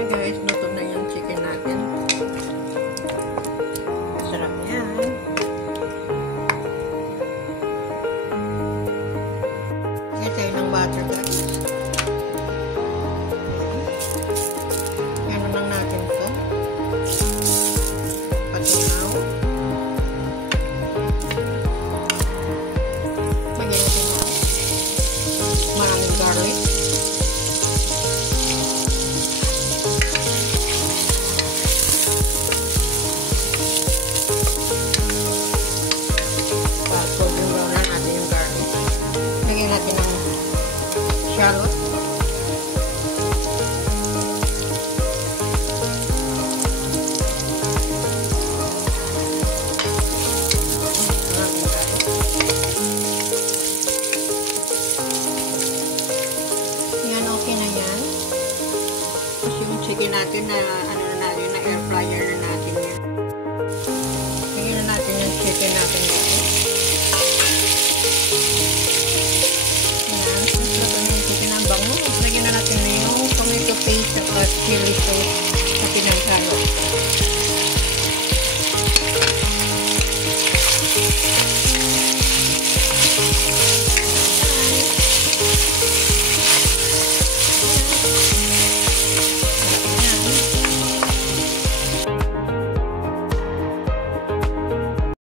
na guys, luto na yung chicken natin. Sarap yan. Lagyan tayo ng butter guys. Ano lang natin ito. Patunaw. Lagyan natin maraming garlic. Natin ng shallot. Yan, okay na yan. Tapos yung chicken natin na ano na natin, na air fryer na natin yan. Lagyan na natin yung chicken natin dito. Lagyan na natin yung tomato paste at chili sauce.